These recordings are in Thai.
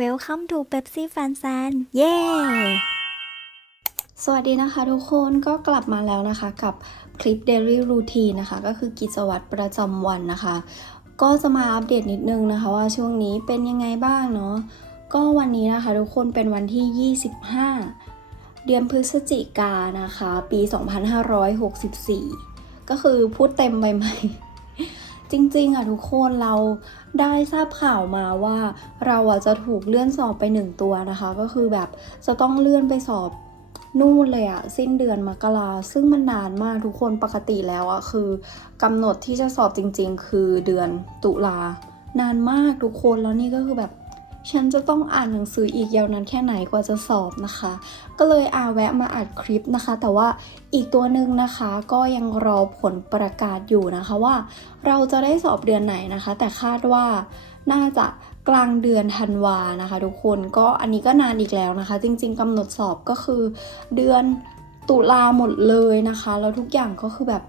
Welcome to Pepsi Fan San เย้ สวัสดีนะคะทุกคนก็กลับมาแล้วนะคะกับคลิป Daily Routine นะคะ ก็คือกิจวัตรประจำวันนะคะ ก็จะมาอัปเดตนิดนึงนะคะว่าช่วงนี้เป็นยังไงบ้างเนาะก็วันนี้นะคะทุกคนเป็นวันที่ 25 เดือนพฤศจิกานนะคะ ปี 2564 ก็คือพูดเต็มไปไหม จริงๆอะทุกคนเราได้ทราบข่าวมาว่า เราอะจะถูกเลื่อนสอบไปหนึ่งตัวนะคะ ก็คือแบบจะต้องเลื่อนไปสอบนู่นเลยอะสิ้นเดือนมกราซึ่งมันนานมากทุกคนปกติแล้วอะคือกำหนดที่จะสอบจริง ๆ คือเดือนตุลานานมากทุกคนแล้วนี่ก็คือแบบ ฉันจะต้องอ่านหนังสืออีกยาวนานแค่ไหนกว่าจะสอบนะคะ ก็เลยอาแวะมาอัดคลิปนะคะ แต่ว่าอีกตัวหนึ่งนะคะก็ยังรอผลประกาศอยู่นะคะว่า เราจะได้สอบเดือนไหนนะคะ แต่คาดว่าน่าจะกลางเดือนธันวานะคะ ทุกคนก็อันนี้ก็นานอีกแล้วนะคะ จริง ๆกำหนดสอบก็คือ เดือนตุลาหมดเลยนะคะแล้วทุกอย่างก็คือแบบ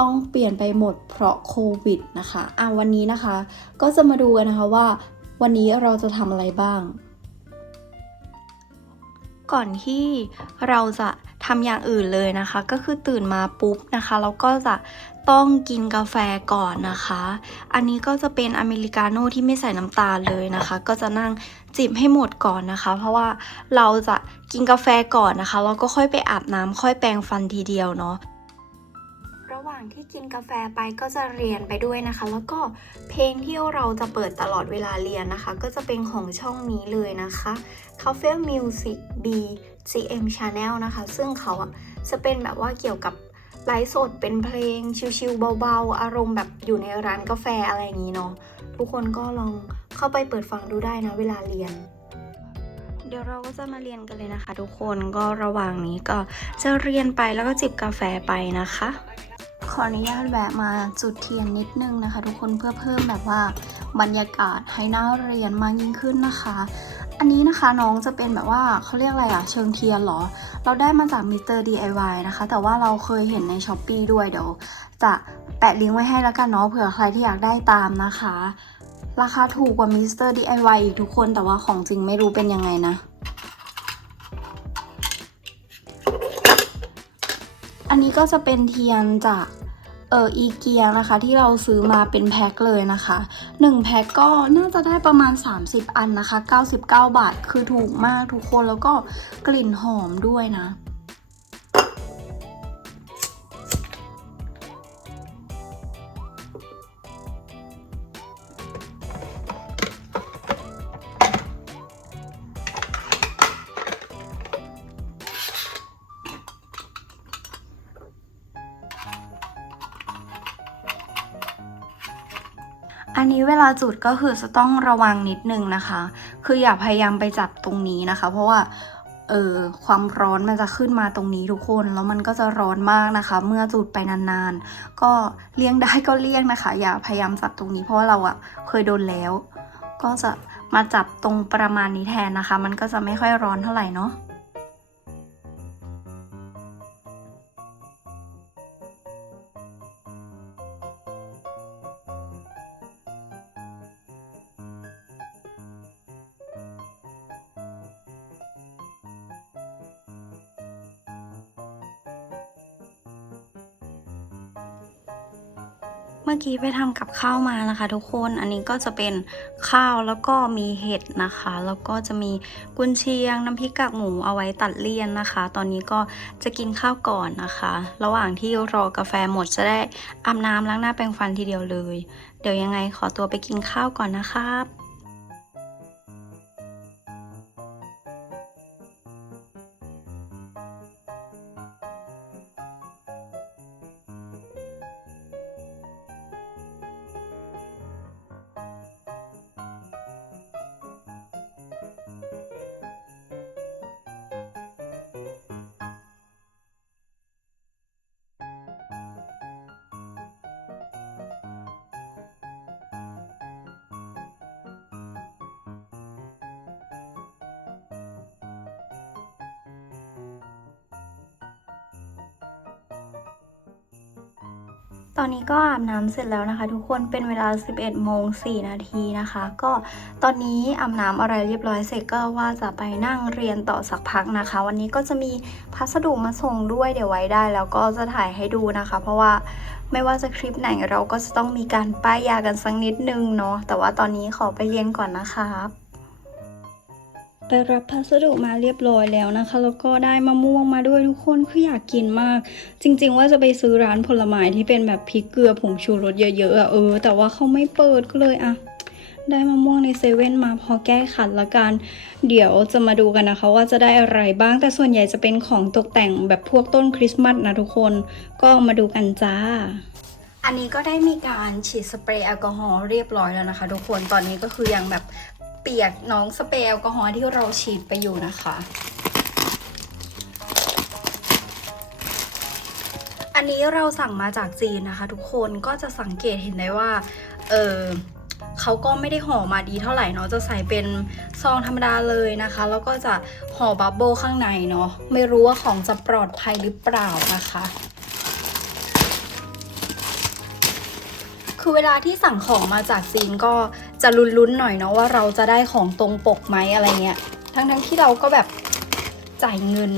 ต้องเปลี่ยนไปหมดเพราะโควิดนะคะอะวันนี้นะคะ ก็จะมาดูกันนะคะว่า วันนี้เราจะทำอะไรบ้าง ก่อนที่เราจะทำอย่างอื่นเลยนะคะ ก็คือตื่นมาปุ๊บนะคะแล้วก็จะต้องกินกาแฟก่อนนะคะ อันนี้ก็จะเป็นอเมริกาโน่ที่ไม่ใส่น้ำตาลเลยนะคะ ก็จะนั่งจิบให้หมดก่อนนะคะ เพราะว่าเราจะกินกาแฟก่อนนะคะแล้วก็ค่อยไปอาบน้ำค่อยแปรงฟันทีเดียวเนาะ ระหว่างที่กินกาแฟไปก็จะเรียนไปด้วยนะคะ แล้วก็เพลงที่เราจะเปิดตลอดเวลาเรียนนะคะ ก็จะเป็นของช่องนี้เลยนะคะ Cafe Music B GM Channel นะคะ ซึ่งเขาอะจะเป็นแบบว่าเกี่ยวกับไลฟ์สดเป็นเพลงชิลๆเบาๆ อารมณ์แบบอยู่ในร้านกาแฟอะไรอย่างนี้เนาะทุกคนก็ลองเข้าไปเปิดฟังดูได้นะเวลาเรียน เดี๋ยวเราก็จะมาเรียนกันเลยนะคะ ทุกคนก็ระหว่างนี้ก็จะเรียนไปแล้วก็จิบกาแฟไปนะคะ ขออนุญาตแวะมาจุดเทียนนิดนึงนะคะ ทุกคนเพื่อเพิ่มแบบว่าบรรยากาศให้น่าเรียนมากยิ่งขึ้นนะคะ อันนี้นะคะน้องจะเป็นแบบว่าเขาเรียกอะไรอะเชิงเทียนเหรอ เราได้มาจากมิสเตอร์ DIY นะคะ แต่ว่าเราเคยเห็นใน s h อ p e e ด้วยเดี๋ยวจะแปะลิงก์ไว้ให้แล้วกันเนาะเผื่อใครที่อยากได้ตามนะคะ ราคาถูกกว่ามิสเตอร์ DIY อีกทุกคนแต่ว่าของจริงไม่รู้เป็นยังไงนะ อันนี้ก็จะเป็นเทียนจากเอออีเกียนะคะที่เราซื้อมาเป็นแพ็คเลยนะคะ1แพ็คก็น่าจะได้ประมาณ 30 อันนะคะ 99 บาทคือถูกมากทุกคนแล้วก็กลิ่นหอมด้วยนะ อันนี้เวลาจุดก็คือจะต้องระวังนิดนึงนะคะ คืออย่าพยายามไปจับตรงนี้นะคะ เพราะว่าเออความร้อนมันจะขึ้นมาตรงนี้ทุกคนแล้วมันก็จะร้อนมากนะคะ เมื่อจุดไปนานๆ ก็เลี่ยงได้ก็เลี่ยงนะคะ อย่าพยายามจับตรงนี้เพราะว่าเราอะเคยโดนแล้ว ก็จะมาจับตรงประมาณนี้แทนนะคะ มันก็จะไม่ค่อยร้อนเท่าไหร่เนาะ เมื่อกี้ไปทำกับข้าวมานะคะ ทุกคน อันนี้ก็จะเป็นข้าวแล้วก็มีเห็ดนะคะ แล้วก็จะมีกุนเชียงน้ำพริกกากหมูเอาไว้ตัดเลี่ยนนะคะ ตอนนี้ก็จะกินข้าวก่อนนะคะ ระหว่างที่รอกาแฟหมดจะได้อาบน้ำล้างหน้าแปรงฟันทีเดียวเลย เดี๋ยวยังไงขอตัวไปกินข้าวก่อนนะครับ ตอนนี้ก็อาบน้ำเสร็จแล้วนะคะ ทุกคนเป็นเวลา 11โมง4นาทีนะคะ ก็ตอนนี้อาบน้ำอะไรเรียบร้อยเสร็จก็ว่าจะไปนั่งเรียนต่อสักพักนะคะ วันนี้ก็จะมีพัสดุมาส่งด้วยเดี๋ยวไว้ได้ แล้วก็จะถ่ายให้ดูนะคะ เพราะว่าไม่ว่าจะคลิปไหนเราก็จะต้องมีการป้ายยากันสักนิดนึงเนาะแต่ว่าตอนนี้ขอไปเรียนก่อนนะคะ ไปรับพัสดุมาเรียบร้อยแล้วนะคะ แล้วก็ได้มะม่วงมาด้วยทุกคนคืออยากกินมาก จริง ๆ ว่าจะไปซื้อร้านผลไม้ที่เป็นแบบพริกเกลือผงชูรสเยอะๆอะเออ แต่ว่าเขาไม่เปิดก็เลยอะได้มะม่วงในเซเว่นมาพอแก้ขัดละกัน เดี๋ยวจะมาดูกันนะคะว่าจะได้อะไรบ้างแต่ส่วนใหญ่จะเป็นของตกแต่งแบบพวกต้นคริสต์มาสนะทุกคนก็มาดูกันจ้าอันนี้ก็ได้มีการฉีดสเปรย์แอลกอฮอล์เรียบร้อยแล้วนะคะ ทุกคนตอนนี้ก็คือยังแบบ เปียกน้องสเปรย์แอลกอฮอล์ที่เราฉีดไปอยู่นะคะ อันนี้เราสั่งมาจากจีนนะคะ ทุกคนก็จะสังเกตเห็นได้ว่า เออเขาก็ไม่ได้ห่อมาดีเท่าไหร่เนาะจะใส่เป็นซองธรรมดาเลยนะคะ แล้วก็จะห่อบับเบิลข้างในเนาะไม่รู้ว่าของจะปลอดภัยหรือเปล่านะคะคือเวลาที่สั่งของมาจากจีนก็ จะลุ้นๆหน่อยเนาะว่าเราจะได้ของตรงปกไหมอะไรเงี้ย ทั้งๆที่เราก็แบบจ่ายเงิน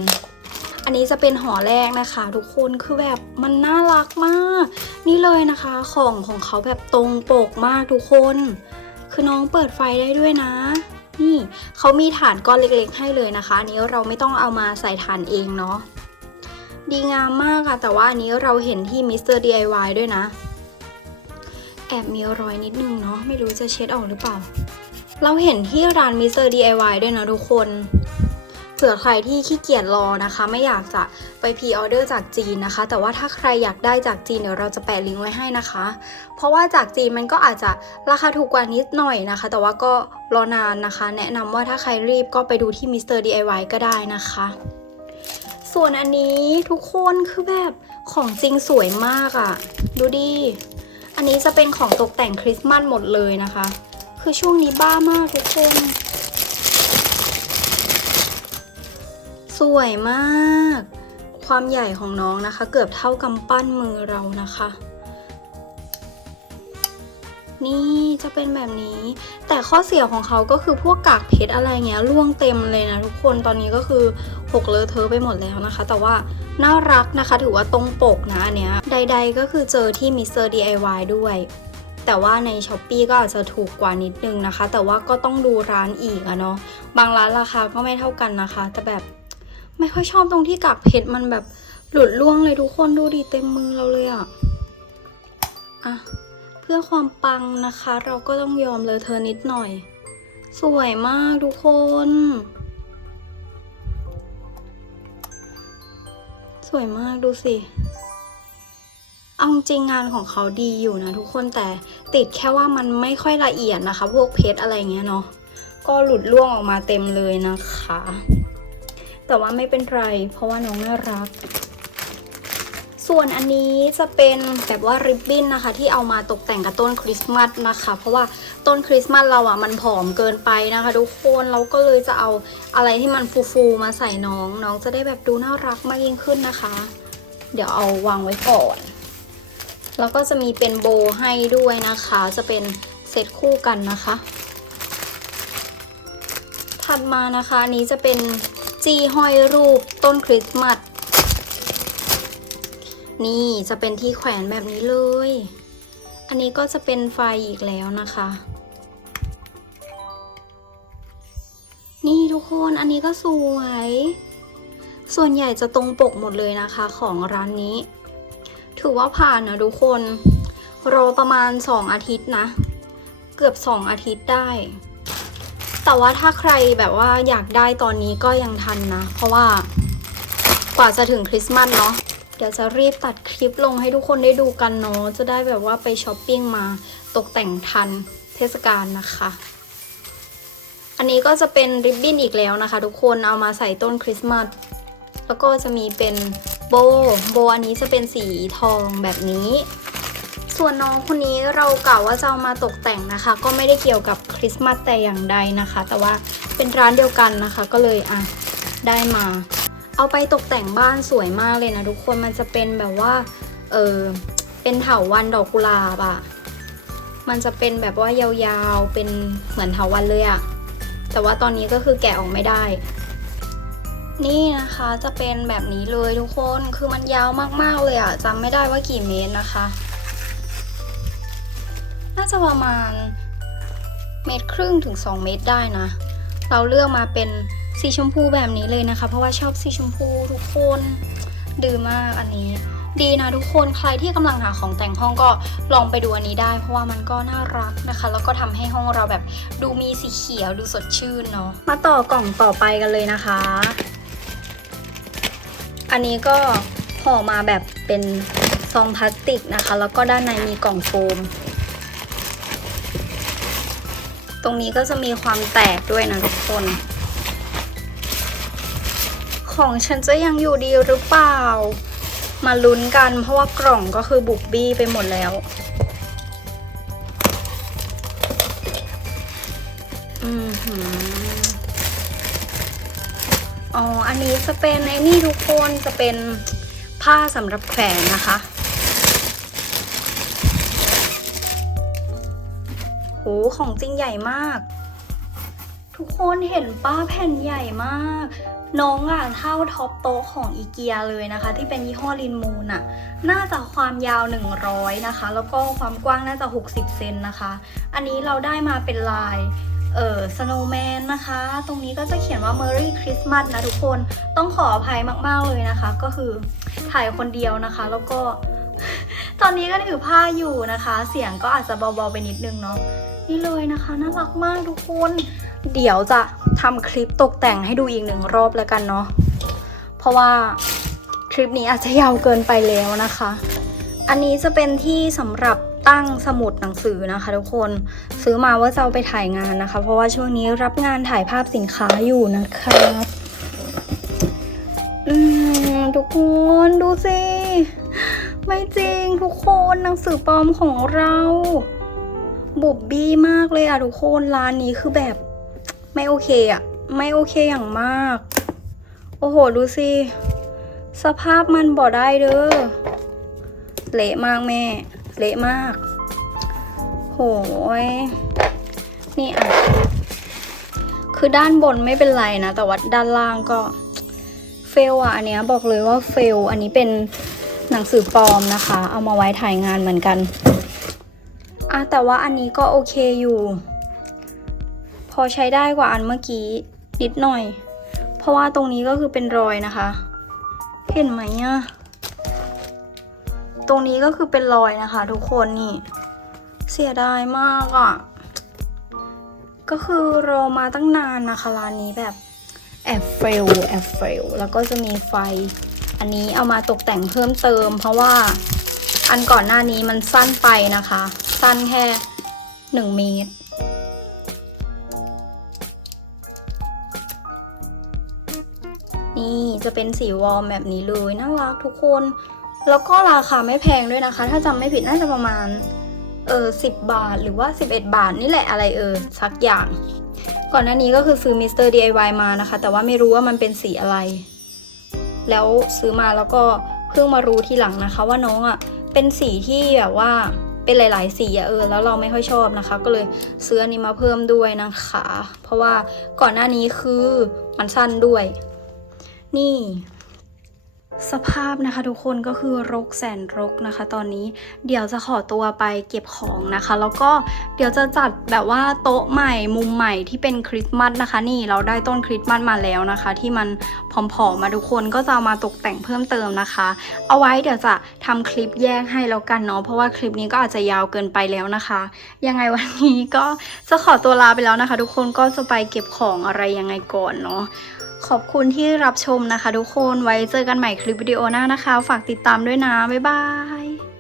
อันนี้จะเป็นห่อแรกนะคะ ทุกคนคือแบบมันน่ารักมาก นี่เลยนะคะของของเขาแบบตรงปกมากทุกคน คือน้องเปิดไฟได้ด้วยนะนี่เขามีฐานก้อนเล็กๆ ให้เลยนะคะอันนี้เราไม่ต้องเอามาใส่ฐานเองเนาะดีงามมากอะแต่ว่าอันนี้เราเห็นที่มิสเตอร์ DIY ด้วยนะ แอบมีรอยนิดนึงเนาะไม่รู้จะเช็ดออกหรือเปล่า เราเห็นที่ร้านมิสเตอร์ DIY ด้วยนะทุกคนเผื่อใครที่ขี้เกียจรอนะคะ ไม่อยากจะไปพีออเดอร์จากจีนนะคะ แต่ว่าถ้าใครอยากได้จากจีนเดี๋ยวเราจะแปะลิงก์ไว้ให้นะคะ เพราะว่าจากจีนมันก็อาจจะราคาถูกกว่านิดหน่อยนะคะ แต่ว่าก็รอนานนะคะ แนะนำว่าถ้าใครรีบก็ไปดูที่มิสเตอร์ DIY ก็ได้นะคะ ส่วนอันนี้ทุกคนคือแบบของจริงสวยมากอะ่ะ ดูดิ อันนี้จะเป็นของตกแต่งคริสต์มาสหมดเลยนะคะ คือช่วงนี้บ้ามากทุกคน สวยมาก ความใหญ่ของน้องนะคะ เกือบเท่ากำปั้นมือเรานะคะ นี่จะเป็นแบบนี้ แต่ข้อเสียของเขาก็คือพวกกากเพชรอะไรเงี้ยร่วงเต็มเลยนะทุกคน ตอนนี้ก็คือ หกเลอะเทอะไปหมดแล้วนะคะ แต่ว่าน่ารักนะคะถือว่าตรงปกนะอันเนี้ยใด ๆ ก็คือเจอที่ Mr. DIY ด้วย แต่ว่าใน s h อ p e e ก็อาจจะถูกกว่านิดนึงนะคะ แต่ว่าก็ต้องดูร้านอีกอะเนาะบางร้านราคาก็ไม่เท่ากันนะคะ แต่แบบไม่ค่อยชอบตรงที่กากเพชรมันแบบหลุดล่วงเลยทุกคนดูดิเต็มมือเราเลยอะอะเพื่อความปังนะคะ เราก็ต้องยอมเลยเธอนิดหน่อย สวยมากทุกคน วยมากดูสิ เอาจริงงานของเขาดีอยู่นะทุกคนแต่ติดแค่ว่ามันไม่ค่อยละเอียดนะคะ พวกเพชรอะไรเงี้ยเนาะก็หลุดล่วงออกมาเต็มเลยนะคะ แต่ว่าไม่เป็นไร เพราะว่าน้องน่ารัก ส่วนอันนี้จะเป็นแบบว่าริบบิ้นนะคะ ที่เอามาตกแต่งกับต้นคริสต์มาสนะคะ เพราะว่าต้นคริสต์มาสเราอะมันผอมเกินไปนะคะ ทุกคนเราก็เลยจะเอาอะไรที่มันฟูๆมาใส่น้องน้องจะได้แบบดูน่ารักมากยิ่งขึ้นนะคะ เดี๋ยวเอาวางไว้ก่อน แล้วก็จะมีเป็นโบให้ด้วยนะคะ จะเป็นเซตคู่กันนะคะ ถัดมานะคะอันนี้จะเป็นจีห้อยรูปต้นคริสต์มาส นี่จะเป็นที่แขวนแบบนี้เลย อันนี้ก็จะเป็นไฟอีกแล้วนะคะ นี่ทุกคนอันนี้ก็สวย ส่วนใหญ่จะตรงปกหมดเลยนะคะของร้านนี้ ถือว่าผ่านนะทุกคน รอประมาณ 2 อาทิตย์นะ เกือบ 2 อาทิตย์ได้ แต่ว่าถ้าใครแบบว่าอยากได้ตอนนี้ก็ยังทันนะ เพราะว่ากว่าจะถึงคริสต์มาสเนาะ เดี๋ยวจะรีบตัดคลิปลงให้ทุกคนได้ดูกันเนาะจะได้แบบว่าไปช้อปปิ้งมาตกแต่งทันเทศกาลนะคะ อันนี้ก็จะเป็นริบบิ้นอีกแล้วนะคะ ทุกคนเอามาใส่ต้นคริสต์มาสแล้วก็จะมีเป็นโบโบอันนี้จะเป็นสีทองแบบนี้ส่วนน้องคนนี้เรากล่าวว่าจะเอามาตกแต่งนะคะ ก็ไม่ได้เกี่ยวกับคริสต์มาสแต่อย่างใดนะคะ แต่ว่าเป็นร้านเดียวกันนะคะ ก็เลยอะได้มา เอาไปตกแต่งบ้านสวยมากเลยนะทุกคนมันจะเป็นแบบว่า เออเป็นเถาวันดอกกุหลาบอะมันจะเป็นแบบว่ายาวๆ เป็นเหมือนเถาวันเลยอะแต่ว่าตอนนี้ก็คือแกะออกไม่ได้ นี่นะคะจะเป็นแบบนี้เลยทุกคน คือมันยาวมากๆเลยอะจำไม่ได้ว่ากี่เมตรนะคะ น่าจะประมาณเมตรครึ่งถึง 2 เมตรได้นะ เราเลือกมาเป็น สีชมพูแบบนี้เลยนะคะ เพราะว่าชอบสีชมพูทุกคนดื้อมากอันนี้ ดีนะทุกคนใครที่กำลังหาของแต่งห้องก็ลองไปดูอันนี้ได้ เพราะว่ามันก็น่ารักนะคะ แล้วก็ทำให้ห้องเราแบบดูมีสีเขียวดูสดชื่นเนาะมาต่อกล่องต่อไปกันเลยนะคะ อันนี้ก็ห่อมาแบบเป็นซองพลาสติกนะคะ แล้วก็ด้านในมีกล่องโฟม ตรงนี้ก็จะมีความแตกด้วยนะทุกคน ของฉันจะยังอยู่ดีหรือเปล่า มาลุ้นกันเพราะว่ากล่องก็คือบุบบี้ไปหมดแล้ว อือหืออ๋อ อันนี้จะเป็นไอ้นี่ทุกคนจะเป็นผ้าสำหรับแขวนนะคะโหของจริงใหญ่มาก ทุกคนเห็นป้าแผ่นใหญ่มาก น้องอะเท่าท็อปโต๊ะของอีเกียเลยนะคะ ที่เป็นยี่ห้อลินมูนอะน่าจะความยาว 100 นะคะ แล้วก็ความกว้างน่าจะ 60 เซนนะคะ อันนี้เราได้มาเป็นลายเออสโนว์แมนนะคะ ตรงนี้ก็จะเขียนว่า Merry Christmas นะทุกคน ต้องขออภัยมาก ๆ เลยนะคะ ก็คือถ่ายคนเดียวนะคะ แล้วก็ ตอนนี้ก็ถือผ้าอยู่นะคะ เสียงก็อาจจะเบา ๆ ไปนิดนึงเนาะ นี่เลยนะคะน่ารักมากทุกคน เดี๋ยวจะทำคลิปตกแต่งให้ดูอีกหนึ่งรอบแล้วกันเนาะเพราะว่าคลิปนี้อาจจะยาวเกินไปแล้วนะคะ อันนี้จะเป็นที่สำหรับตั้งสมุดหนังสือนะคะ ทุกคนซื้อมาว่าจะเอาไปถ่ายงานนะคะ เพราะว่าช่วงนี้รับงานถ่ายภาพสินค้าอยู่นะคะอืมทุกคนดูสิ ไม่จริงทุกคนหนังสือปลอมของเรา บุบบี้มากเลยอะทุกคนร้านนี้คือแบบไม่โอเคอะไม่โอเคอย่างมาก โอ้โห ดูสิ สภาพมันบ่ได้เด้อเละมากแม่ เละมาก โหยนี่อะ คือด้านบนไม่เป็นไรนะ แต่ว่าด้านล่างก็เฟลอะอันเนี้ยบอกเลยว่าเฟล อันนี้เป็นหนังสือปลอมนะคะ เอามาไว้ถ่ายงานเหมือนกัน อะแต่ว่าอันนี้ก็โอเคอยู่ พอใช้ได้กว่าอันเมื่อกี้นิดหน่อย เพราะว่าตรงนี้ก็คือเป็นรอยนะคะ เห็นไหมอะตรงนี้ก็คือเป็นรอยนะคะ ทุกคนนี่ เสียดายมากอะก็คือรอมาตั้งนานนะคะร้านนี้แบบแอบเฟลแอบเฟลแล้วก็จะมีไฟ อันนี้เอามาตกแต่งเพิ่มเติม เพราะว่าอันก่อนหน้านี้มันสั้นไปนะคะ สั้นแค่หนึ่งเมตร นี่จะเป็นสีวอร์มแบบนี้เลยน่ารักทุกคน แล้วก็ราคาไม่แพงด้วยนะคะ ถ้าจำไม่ผิดน่าจะประมาณเออสิบบาทหรือว่า 11 บาทนี่แหละอะไรเออสักอย่าง ก่อนหน้านี้ก็คือซื้อมิสเตอร์ DIY มานะคะ แต่ว่าไม่รู้ว่ามันเป็นสีอะไร แล้วซื้อมาแล้วก็เพิ่งมารู้ทีหลังนะคะ ว่าน้องอะ่ะเป็นสีที่แบบว่า เป็นหลายๆสีอะเออแล้วเราไม่ค่อยชอบนะคะ ก็เลยซื้ออันนี้มาเพิ่มด้วยนะคะ เพราะว่าก่อนหน้านี้คือมันสั้นด้วย นี่ สภาพนะคะทุกคนก็คือรกแสนรกนะคะ ตอนนี้เดี๋ยวจะขอตัวไปเก็บของนะคะ แล้วก็เดี๋ยวจะจัดแบบว่าโต๊ะใหม่มุมใหม่ที่เป็นคริสต์มาสนะคะ นี่เราได้ต้นคริสต์มาสมาแล้วนะคะ ที่มันผอมๆมาทุกคนก็จะามาตกแต่งเพิ่มเติมนะคะ เอาไว้เดี๋ยวจะทำคลิปแยกให้แล้วกันเนาะเพราะว่าคลิปนี้ก็อาจจะยาวเกินไปแล้วนะคะ ยังไงวันนี้ก็จะขอตัวลาไปแล้วนะคะ ทุกคนก็จะไปเก็บของอะไรยังไงก่อนเนาะ ขอบคุณที่รับชมนะคะทุกคนไว้เจอกันใหม่คลิปวิดีโอหน้านะคะ ฝากติดตามด้วยนะ บ๊ายบาย